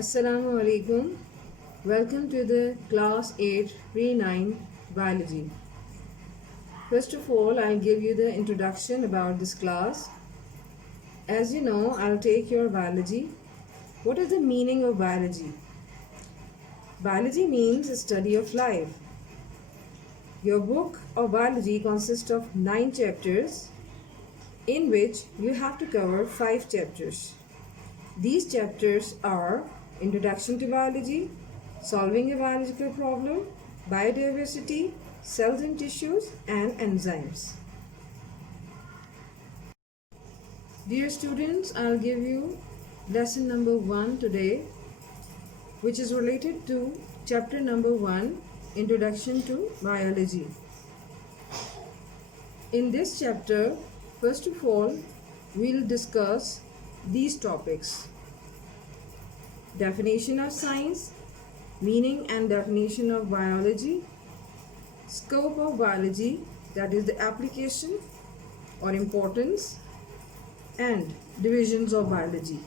Assalamu alaikum. Welcome to the class 8 pre-9 biology. First of all, I'll give you the introduction about this class. As you know, I'll take your biology. What is the meaning of biology? Biology means a study of life. Your book of biology consists of 9 chapters in which you have to cover 5 chapters. These chapters are Introduction to Biology, Solving a Biological Problem, Biodiversity, Cells and Tissues, and Enzymes. Dear students, I'll give you lesson number 1 today, which is related to chapter number 1, Introduction to Biology. In this chapter, first of all, we'll discuss these topics: definition of science, meaning and definition of biology, scope of biology, that is the application or importance, and divisions of biology.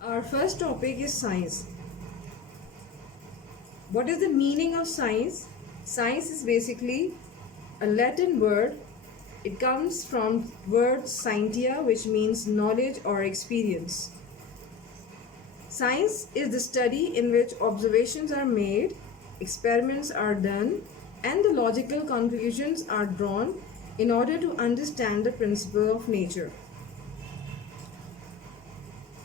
Our first topic is science. What is the meaning of science? Science is basically a Latin word. It comes from word scientia, which means knowledge or experience. Science is the study in which observations are made, experiments are done, and the logical conclusions are drawn in order to understand the principle of nature.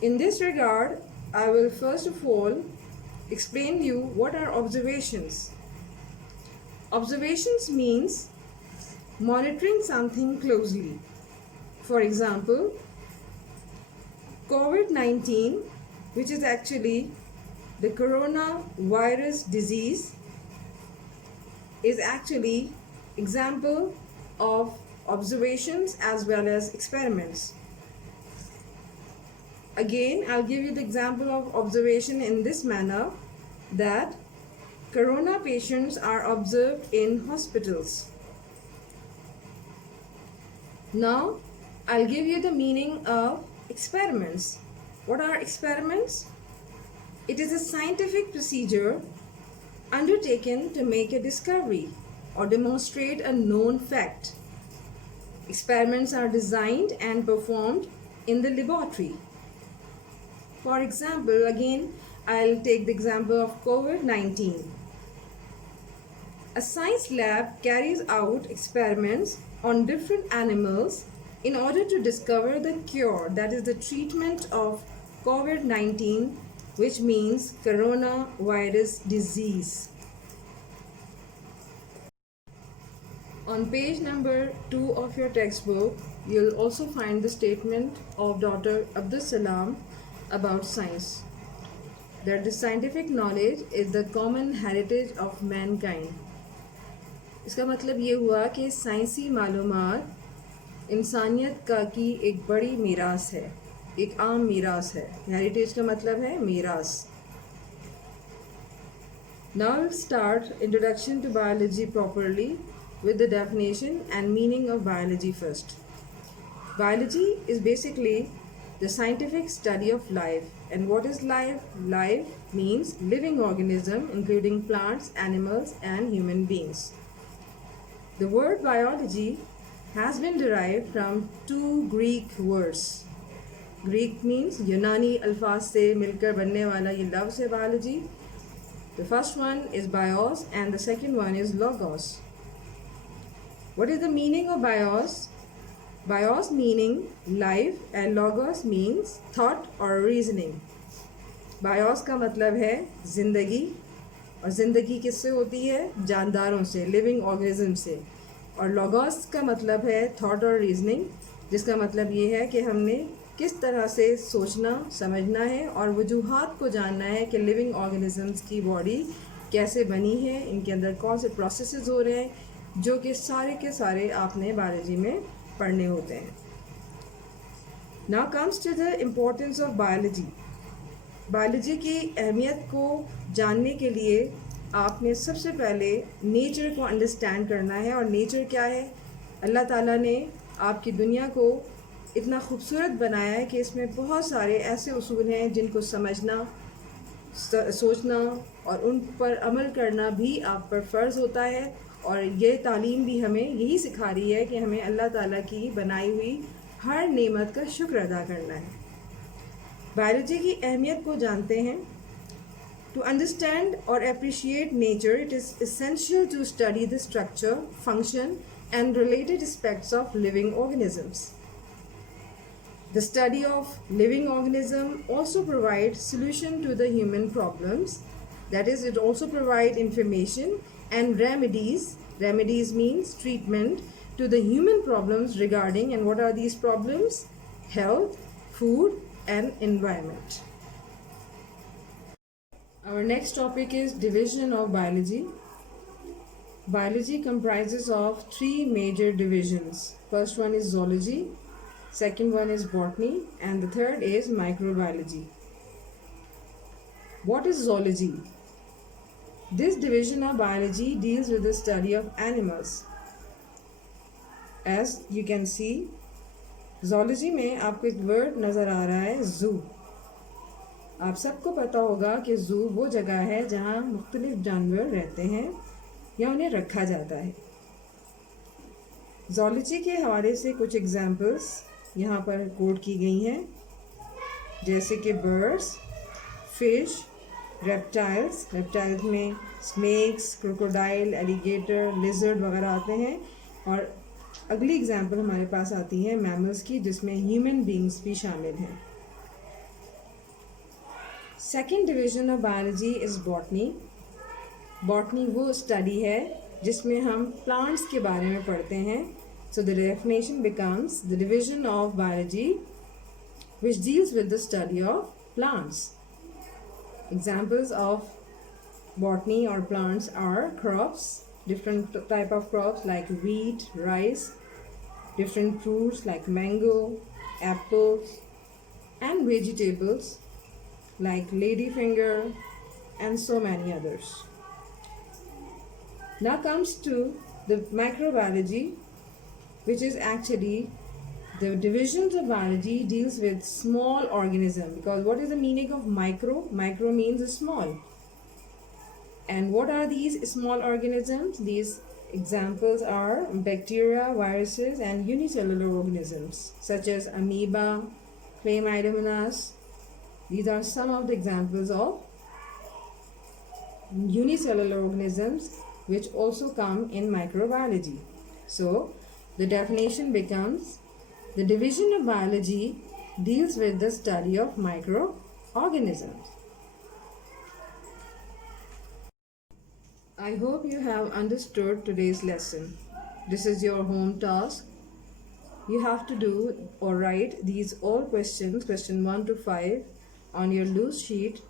In this regard, I will first of all explain you what are observations. Observations means monitoring something closely. For example, COVID-19, which is actually the coronavirus disease, is actually example of observations as well as experiments. Again, I'll give you the example of observation in this manner, that corona patients are observed in hospitals. Now, I'll give you the meaning of experiments. What are experiments? It is a scientific procedure undertaken to make a discovery or demonstrate a known fact. Experiments are designed and performed in the laboratory. For example, again, I'll take the example of COVID-19. A science lab carries out experiments on different animals in order to discover the cure, that is the treatment of COVID-19, which means coronavirus disease. On page number 2 of your textbook, you'll also find the statement of Dr. Abdul Salam about science, that the scientific knowledge is the common heritage of mankind. इसका मतलब ये हुआ कि साइंसी मालूमात इंसानियत का की एक बड़ी मीरास है, एक आम मीरास है. हेरिटेज का मतलब है मीरास. Now we'll start introduction to biology properly with the definition and meaning of biology first. Biology is basically the scientific study of life. And what is life? Life means living organism, including plants, animals, and human beings. The word biology has been derived from 2 Greek words. Greek means यूनानी अल्फाज से मिलकर बनने वाला ये लफ्ज़ है biology. The first one is bios and the second one is logos. What is the meaning of bios? Bios meaning life and logos means thought or reasoning. Bios का मतलब है ज़िंदगी, और ज़िंदगी किससे होती है? जानदारों से, लिविंग ऑर्गेनिज्म से. और लॉगोस का मतलब है थॉट और रीजनिंग, जिसका मतलब ये है कि हमने किस तरह से सोचना समझना है और वजूहात को जानना है कि लिविंग ऑर्गेनिजम्स की बॉडी कैसे बनी है, इनके अंदर कौन से प्रोसेसेस हो रहे हैं, जो कि सारे के सारे आपने बायोलॉजी में पढ़ने होते हैं. Now comes to the importance of biology. Biology की अहमियत को जानने के लिए आपने सबसे पहले नेचर को अंडरस्टैंड करना है. और नेचर क्या है? अल्लाह ताला ने आपकी दुनिया को इतना खूबसूरत बनाया है कि इसमें बहुत सारे ऐसे उसूल हैं जिनको समझना, सोचना और उन पर अमल करना भी आप पर फ़र्ज़ होता है। और ये तालीम भी हमें यही सिखा रही है कि हमें अल्लाह ताला की बनाई हुई हर नेमत का शुक्र अदा करना है। बायोलॉजी की अहमियत को जानते हैं। To understand or appreciate nature, it is essential to study the structure, function, and related aspects of living organisms. The study of living organism also provides solution to the human problems. That is, it also provides information and remedies. Remedies means treatment to the human problems regarding, and what are these problems? Health, food, and environment. Our next topic is division of biology. Biology comprises of three major divisions. First one is zoology, second one is botany, and the third is microbiology. What is zoology? This division of biology deals with the study of animals. As you can see, zoology में आपको एक word नज़र आ रहा है zoo. आप सबको पता होगा कि ज़ू वो जगह है जहाँ मुख्तलिफ जानवर रहते हैं या उन्हें रखा जाता है। ज़ूलॉजी के हवाले से कुछ एग्जाम्पल्स यहाँ पर कोट की गई हैं, जैसे कि बर्ड्स, फिश, रेप्टाइल्स में स्नेक्स, क्रोकोडाइल, एलिगेटर, लिजर्ड वगैरह आते हैं। और अगली एग्जाम्पल हमारे पास आती है मैमल्स की, जिसमें ह्यूमन बींग्स भी शामिल हैं। Second division of biology is botany. Botany वो स्टडी है जिसमें हम प्लांट्स के बारे में पढ़ते हैं। So the definition becomes the division of biology which deals with the study of plants. Examples of botany or plants are crops, different type of crops like wheat, rice, different fruits like mango, apples, and vegetables like ladyfinger and so many others. Now comes to the microbiology, which is actually the divisions of biology deals with small organism. Because what is the meaning of micro? Micro means small. And what are these small organisms? These examples are bacteria, viruses, and unicellular organisms such as amoeba, Chlamydomonas. These are some of the examples of unicellular organisms which also come in microbiology. So the definition becomes the division of biology deals with the study of microorganisms. I hope you have understood today's lesson. This is your home task. You have to do or write these all questions, question 1 to 5, on your loose sheet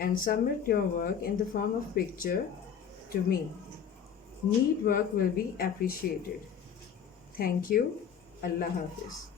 and submit your work in the form of picture to me. Neat work will be appreciated. Thank you. Allah Hafiz.